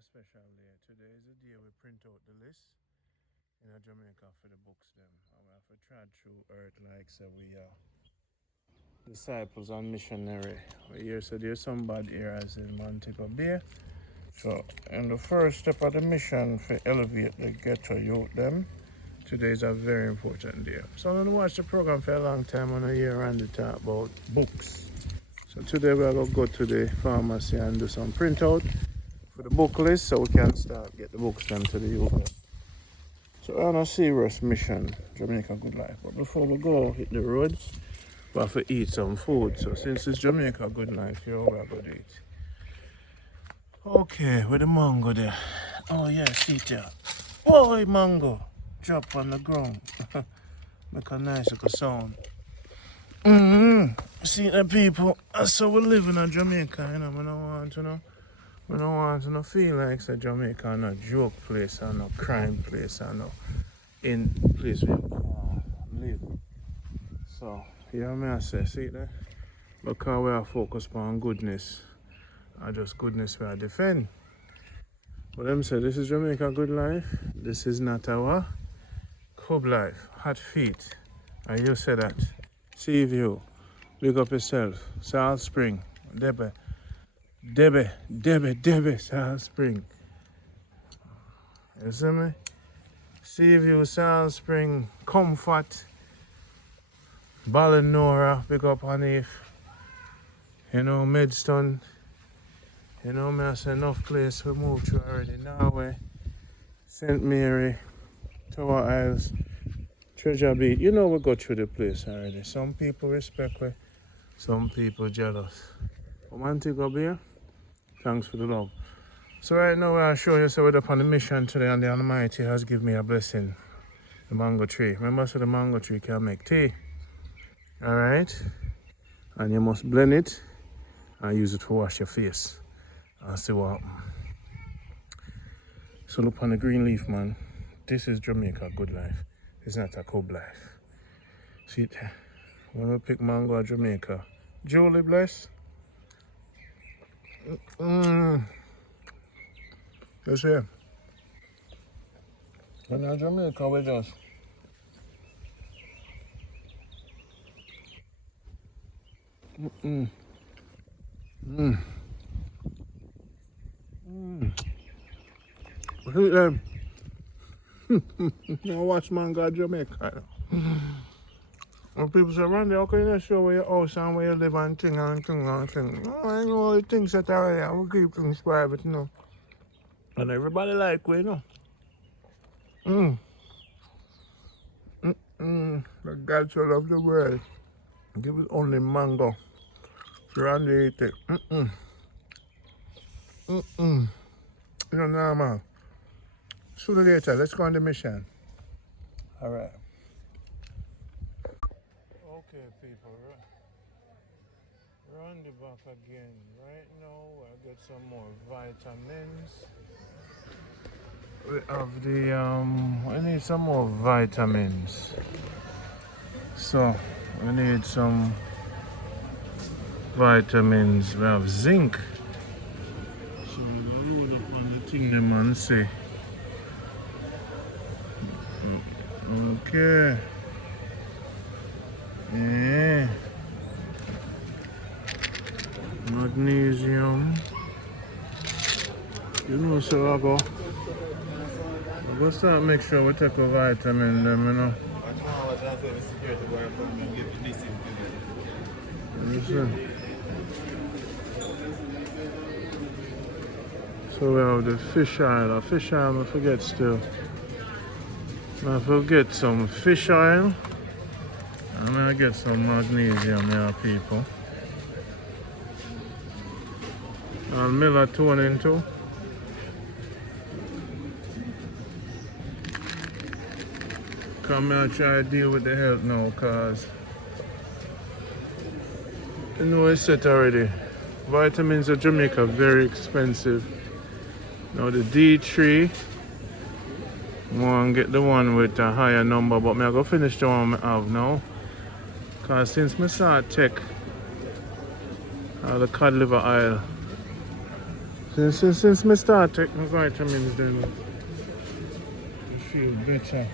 a special day. Today is the day we print out the list in Jamaica for the books them. And we have to trod through earth like so we are disciples and missionary. We hear so there's some bad areas in Montego Bay. So in the first step of the mission for elevate the ghetto youth them, today is a very important day. So I'm going to watch the program for a long time and I hear Randy talk about books. So today we're going to go to the pharmacy and do some printout for the book list so we can start get the books them to the youth. So we're on a serious mission, Jamaica Good Life. But before we go hit the road, we have to eat some food. So since it's Jamaica Good Life, here we're going to eat. Okay, with the mango there. Oh yeah, see that. Boy, mango. Drop on the ground. Make a nice little sound. See the people. So we live in Jamaica, you know. We don't want to know. We don't want to feel like say Jamaica no joke place or no crime place or no in place where you live. So yeah, me I say, see there? Because we are focused on goodness. And just goodness we are defend. But them say this is Jamaica Good Life. This is not our Cub Life. Hot feet. And you say that. See view. Big up yourself. Salt Spring. Debe, Salt Spring. You see me? Sea View, Salt Spring, Comfort, Ballinora, big up on If. You know, Medstone. You know, me I say enough place we moved through already. Norway, St. Mary, Tower Isles, Treasure Beach. You know we go through the place already. Some people respect me, some people jealous. Montego Bay, thanks for the love. So right now I'll show you so we're up on a mission today and the Almighty has given me a blessing. The mango tree. Remember so the mango tree can make tea. Alright? And you must blend it and use it to wash your face. And see what happens. So look on the green leaf, man. This is Jamaica Good Life. It's not a Cub Life. See it? When we pick mango at Jamaica. Julie bless. You see? When in Jamaica we just See them. Now watch mango at Jamaica. When people say, Randy, how can you not show where your house and where you live and thing and thing and thing? Oh, I know all the things that are there. We keep things private, you know. And everybody like we, you know. But God so love the world. Give it only mango. So Randy eat it. You know, now, man. Sooner or later, let's go on the mission. Alright. Okay, people. We're on the back again. Right now, we'll get some more vitamins. We have the, we need some more vitamins. So, we need some vitamins. We have zinc. So, we'll load up on the thing the man say. Okay. Yeah. Magnesium. You know, so I go start make sure we take a vitamin them, you know. Listen. So we have the fish oil. The fish oil I forget still. I forget some fish oil. I'm gonna get some magnesium here, people. And melatonin too. Come here and try to deal with the health now, cause you know it's set already. Vitamins of Jamaica very expensive. Now the D3. I want to get the one with a higher number, but I'm going to finish the one I have now. Because since I start take the Cod Liver Oil, Since I start taking my vitamins, then I feel better.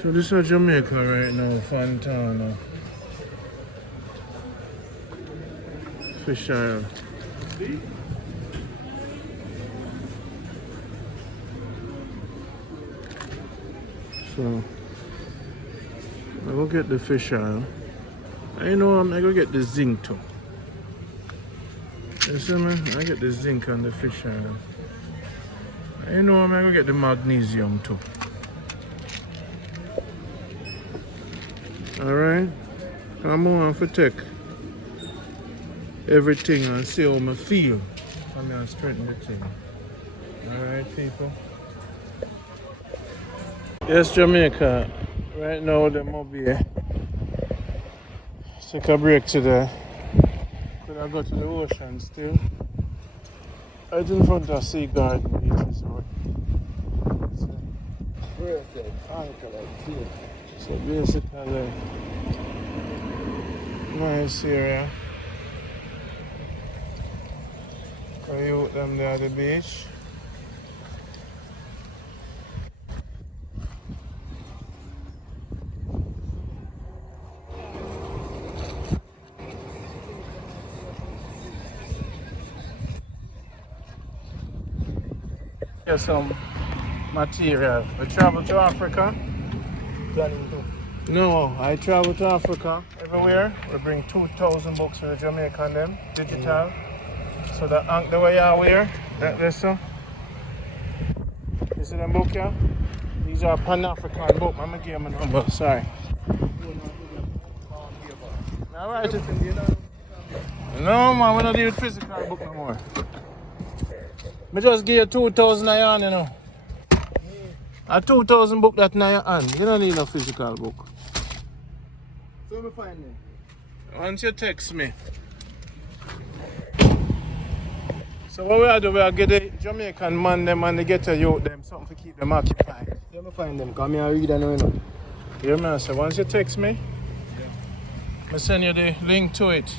So this is Jamaica right now, Fontana. Fish oil. So I go get the fish oil. I know I'm gonna get the zinc too. You see me? I get the zinc and the fish oil. I know I'm gonna get the magnesium too. Alright? I'm on for take everything and see how I feel. I'm gonna strengthen the thing. Alright, people? Yes, Jamaica. Right now, the mobile. Take a break today. Could I go to the ocean still? Right in front of Sea Garden Beach Resort. So basically, nice area. For you them there at the beach. Here's some material. We travel to Africa. Planning to? No, I travel to Africa everywhere. We bring 2,000 books for the Jamaican them, digital. So the way you wear, that's so. You see them book here? These are Pan-African book. I'm gonna give them a number, sorry. Alright. No man, we don't deal with physical book no more. I just give you 2,000 a yarn, you know. A 2,000 book that in your hand. You don't need a physical book. So we find them. Once you text me. So what we do, we get the Jamaican man them and they get to youth them something to keep them occupied. So we find them, come here and read and know. Yeah man, so once you text me, I send you the link to it.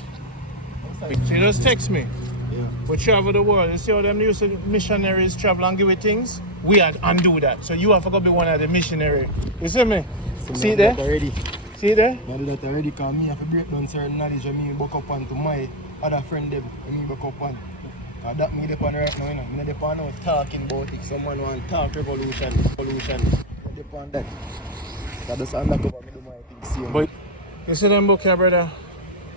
You just text me. Yeah. We travel the world. You see how them used to missionaries travel and give you things? We had undo that. So you have to go be one of the missionaries. You see me? So see there? Already. See there? I do that already because me have to break down certain knowledge and me back up on to my other friend them and me back up on. That me depend right now, you know. Me depend now talking about it. Someone want to talk revolution. I depend that. That just undercover me do my thing same. But you see them book here, brother?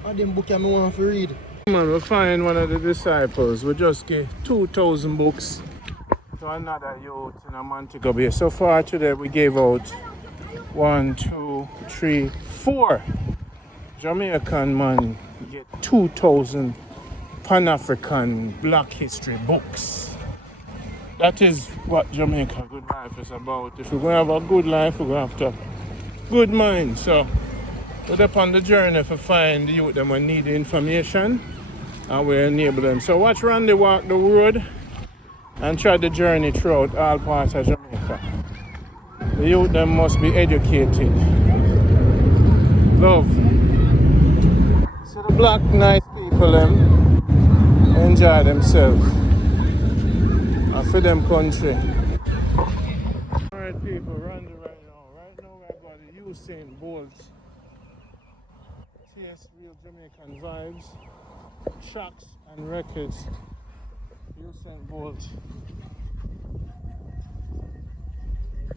All them book here me want to read. Man, we find one of the disciples. We just gave 2,000 books to another youth in a Montego Bay. So far today we gave out 1, 2, 3, 4 Jamaican man get 2,000 Pan-African Black History books. That is what Jamaica Good Life is about. If we're going to have a good life, we're going to have to have good mind. So we're up on the journey to find the youth them who need the information and we enable them. So watch Randy walk the road and try the journey throughout all parts of Jamaica. The youth them must be educated. Love. So the black nice people them enjoy themselves and for them country. Alright people, Randy right now. Right now we're about the Usain Bolt. Taste real Jamaican vibes, tracks and records. Usain Bolt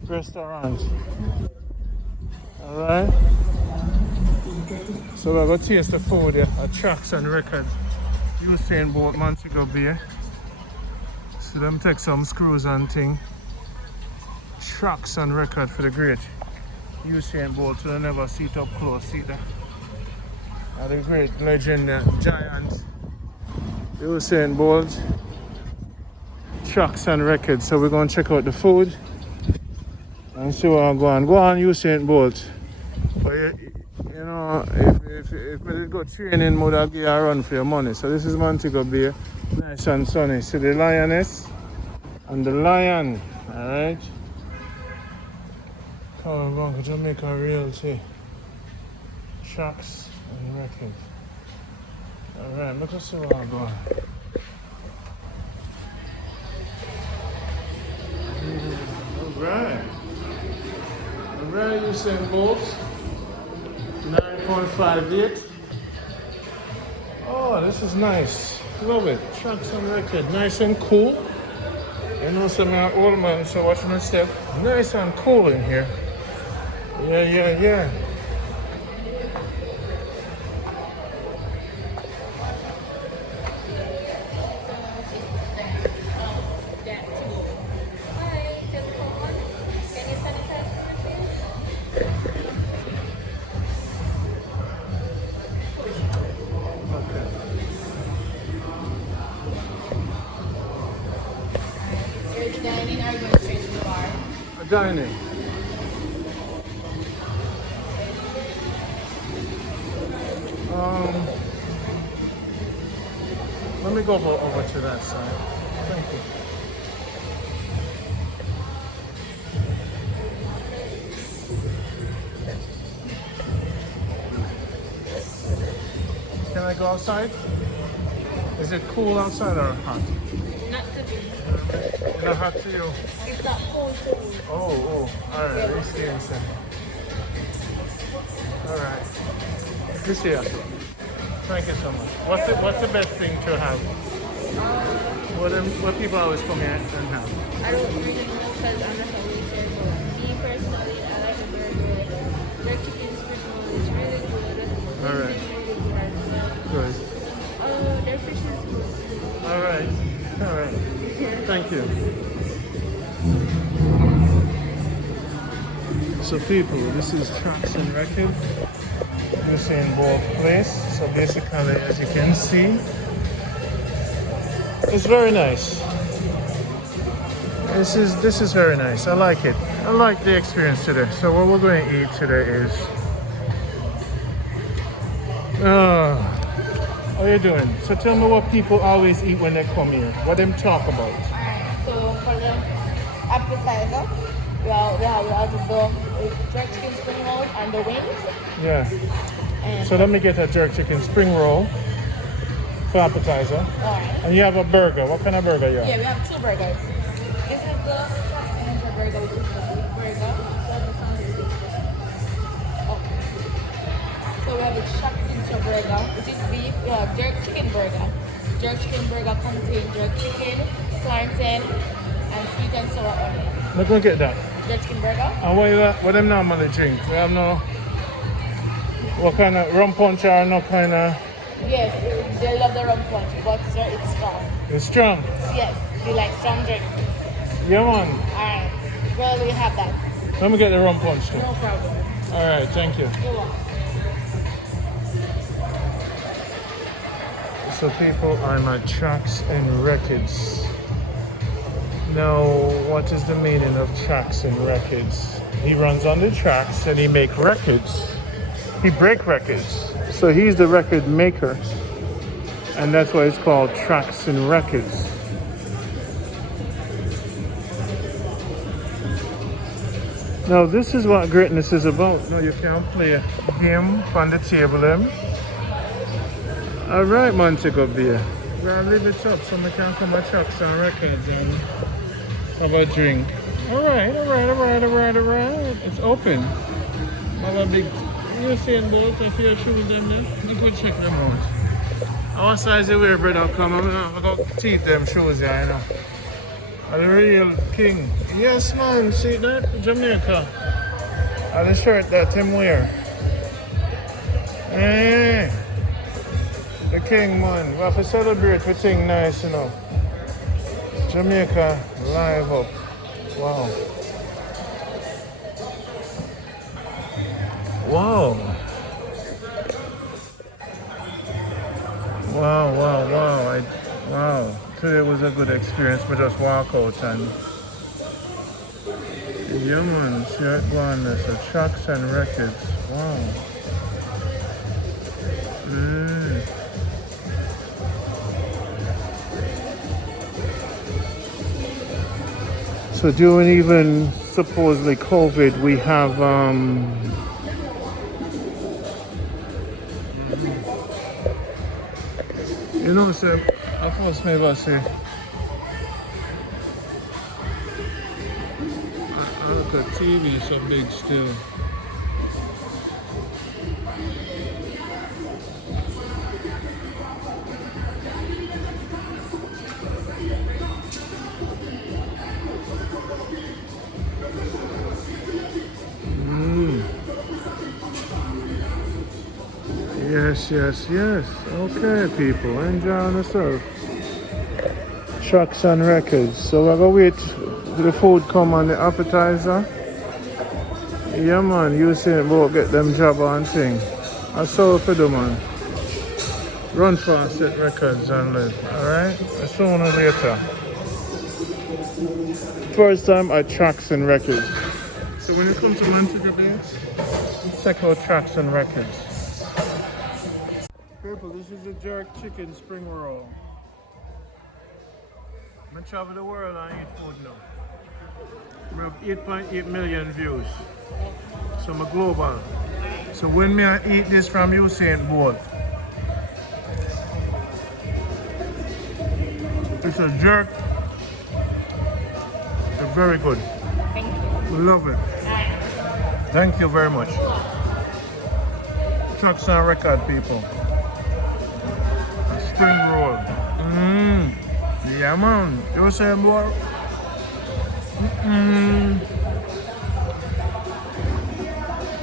restaurant. Alright. So we're going to taste the food here at tracks and records. Usain Bolt Montego Bay. So them take some screws and thing. Tracks and record for the great Usain Bolt, so they never see it up close, see that. And the great legend, giant Usain Bolt, tracks and records. So we're going to check out the food and see what I'm going. Go on, Usain Bolt. But you know, if we go training mode, I'll give you a run for your money. So this is Montego Bay, nice and sunny. See the lioness and the lion. Alright. Coming back to Jamaica Realty. Tracks and records. Alright, look at see what I'm going. Alright. Alright, Usain Bolt. 9.58. Oh, this is nice. Love it. Tracks and record. Nice and cool. You know, some old man, so watch my step. Nice and cool in here. Yeah. Dining or going straight to the bar? Dining. Let me go over to that side. Thank you. Can I go outside? Is it cool outside or hot? Not to be. Not hot to you? It's not cold to me. Oh, alright, let's stay inside. Alright. This here. Thank you so much. What's the best thing to have? What people always come here and have? I don't really know because I'm not a waiter, but me personally, I like the burger. Their chicken spring roll is really good. Alright. It's really good as well. Good. Their fish is good. Alright. Thank you. So people, this is Tracks and Records. Usain Bolt place. So basically, as you can see, it's very nice. This is very nice. I like it. I like the experience today. So what we're going to eat today is how you doing? So tell me what people always eat when they come here. What them talk about. Alright, so for the appetizer, we have the jerk chicken spring roll and the wings. Yeah. And So let me get a jerk chicken spring roll for appetizer. alright. And you have a burger. What kind of burger you have? Yeah, we have two burgers. This is the signature burger, which is the beef burger. So we have a shark signature burger, which is beef. We have jerk chicken burger. Jerk chicken burger contains jerk chicken, plantain, and sweet and sour onion. Look, look at that. Jerk chicken burger. And what them normally drink? We have no. What kind of rum punch or no kind of? Yes, they love the rum punch, but sir, it's strong. It's strong. Yes, they like strong drink. Yeah, man. Alright, well, we have that. Let me get the rum punch too. No problem. All right, thank you. You're welcome. So people, I'm at Tracks and Records. Now, what is the meaning of Tracks and Records? He runs on the tracks and he make records. He break records. So he's the record maker. And that's why it's called Tracks and Records. Now this is what greatness is about. No, you can't play a game on the table them. Alright, Montego Bay. Well, leave it up so we can come at Tracks and Records and have a drink. Alright. It's open. Have a big Usain Bolt, if you're shoes them there. You could check them out. Our size you wear, brother, come on. I got teeth them shoes here, you know. And the real king. Yes, man, see that? Jamaica. And the shirt that him wear. Hey. The king, man. We have to celebrate with things nice, you know. Jamaica live up. Wow. Wow. Wow. Today was a good experience. We just walk out and yeah, man, see it going there. So Tracks and Records. Wow. So So during even supposedly COVID, we have you know, sir, I first never say look at TV so big still. Yes, yes, yes. Okay, people, enjoying yourself. Trucks and records. So we're gonna wait till the food come on the appetizer. Yeah, man, Usain Bolt get them job on thing. I saw for the man. Run fast, set records and live. Alright? Sooner or later. First time at Tracks and Records. So when it comes to Montego Bay, check out Tracks and Records. People, this is a jerk chicken spring roll. I travel the world and eat food now. We have 8.8 million views. So I'm a global. So when me I eat this from Usain Bolt, it's a jerk. It's very good. Thank you. We love it. Thank you very much. Trucks and record, people. A spring roll. Yeah, man. Usain Bolt.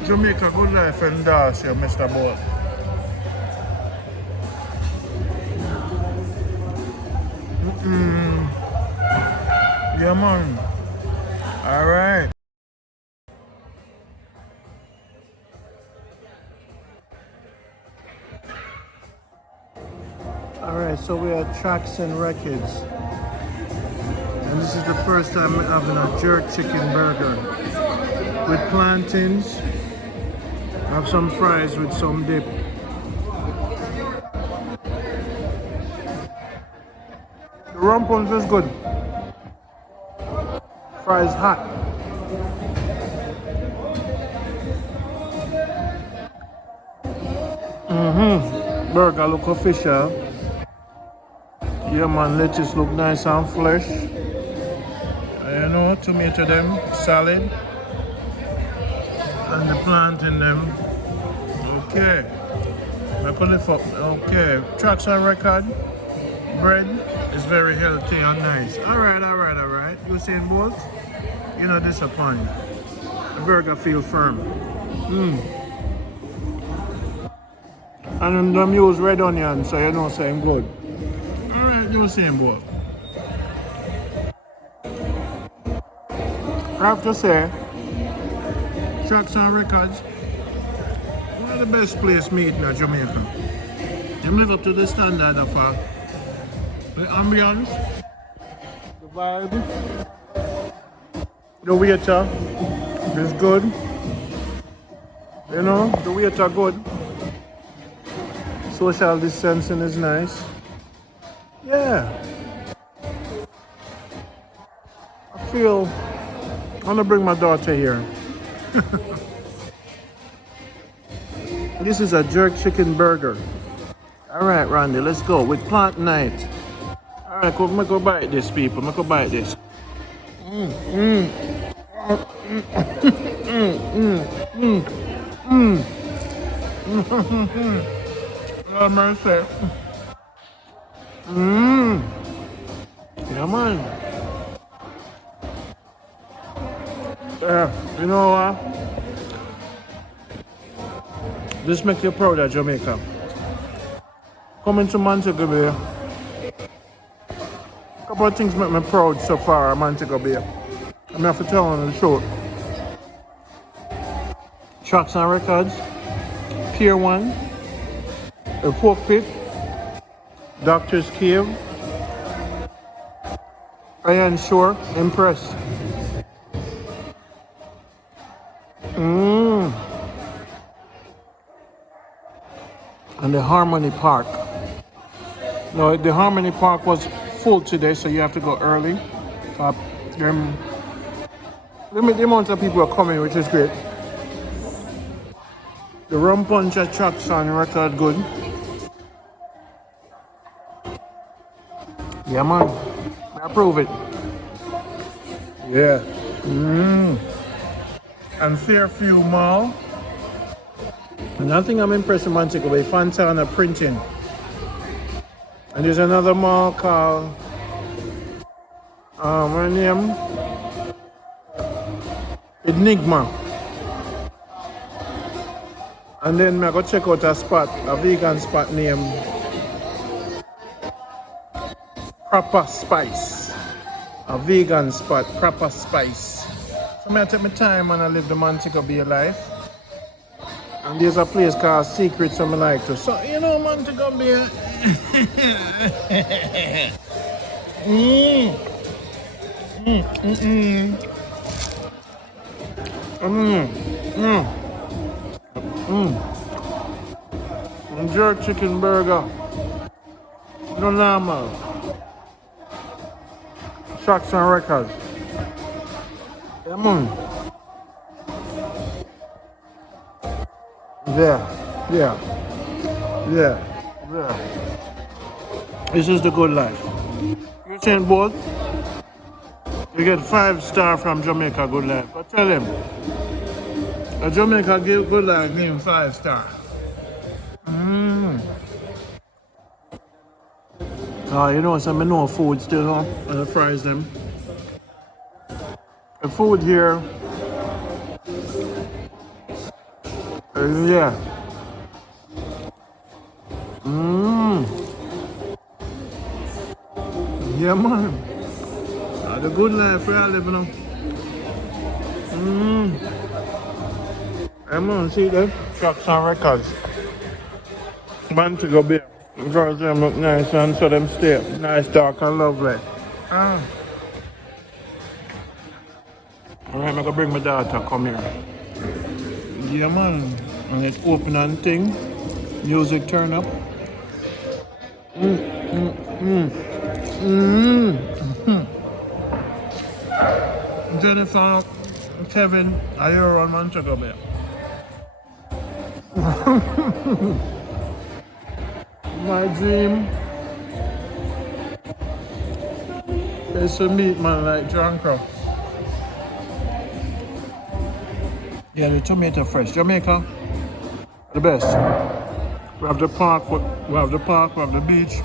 Jamaica, good life and dance here, Mr. Bolt. Yeah, man. All right. All right, so we are Tracks and Records. And this is the first time we're having a jerk chicken burger with plantains. I have some fries with some dip. The rum punch is good. Fries hot. Burger look official. Yeah, man, lettuce look nice and fresh. You know, tomato them, salad. And the plantain them. Okay. Okay. Tracks and record. Bread is very healthy and nice. Alright. Usain Bolt, you're not disappointed. The burger feel firm. And them use red onion, so you know saying good. Alright, Usain Bolt. I have to say, Tracks and Records, one of the best place meat in Jamaica. You live up to the standard of the ambiance, the vibe, the waiter is good. You know, the waiter good. Social distancing is nice. Yeah. I feel I want to bring my daughter here. This is a jerk chicken burger. Alright, Randy, let's go with plant night. Alright, I'm gonna go bite this, people. I'm gonna go bite this. Oh, mercy. Yeah, man. Yeah, you know what? This makes you proud of Jamaica. Coming to Montego Bay. A couple of things make me proud so far at Montego Bay. I'm gonna have to tell on the truth. Tracks and Records, Pier 1, a Pork Pit, Doctor's Cave, Iron Shore, impressed. And the Harmony Park. No, the Harmony Park was full today, so you have to go early. limit the amount of people are coming, which is great. The rum punch tracks on record good. Yeah, man. I approve it. Yeah. And Fairview Mall. Another thing I'm impressed with Montego Bay, Fontana printing. And there's another mall called, my name? Enigma. And then I go check out a spot, a vegan spot named Proper Spice. A vegan spot, Proper Spice. So I take my time and I live the Montego Bay life. And there's a place called Secrets I like to. So, you know, Montego Bay. Jerk chicken burger. No normal. Shocks and records. Come on. Yeah. This is the good life. Usain Bolt, you get 5 star from Jamaica Good Life. But tell him, a Jamaica Good Life give him 5 star. You know, some no food still, huh? And the fries them. The food here, yeah. Yeah, man. The good life we are living on. I'm gonna see them trucks and records. Montego Bay. Girls them look nice and so them stay nice, dark and lovely. Alright, I'm gonna bring my daughter come here. Yeah, man. And it's open and thing. Music turn up. Jennifer, Kevin, are you on Montego Bay? My dream is to meet man like Janko. Yeah, the tomato fresh. Jamaica, the best. We have the park, we have the beach.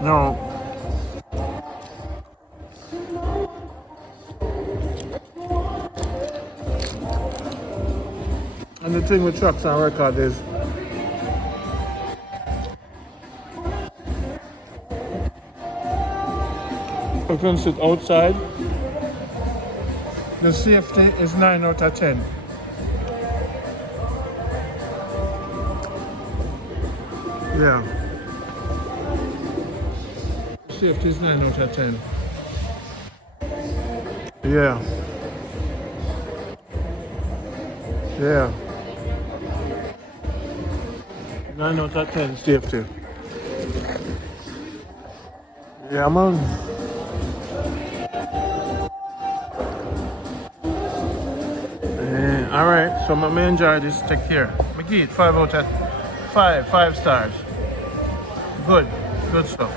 No. And the thing with trucks and record is you can sit outside. The safety is 9 out of 10. Yeah. Safety is 9 out of 10. Yeah. 9 out of 10 safety. Yeah, man. Alright, so I enjoy this. Take care. I give it 5 out of 5 stars. Good stuff.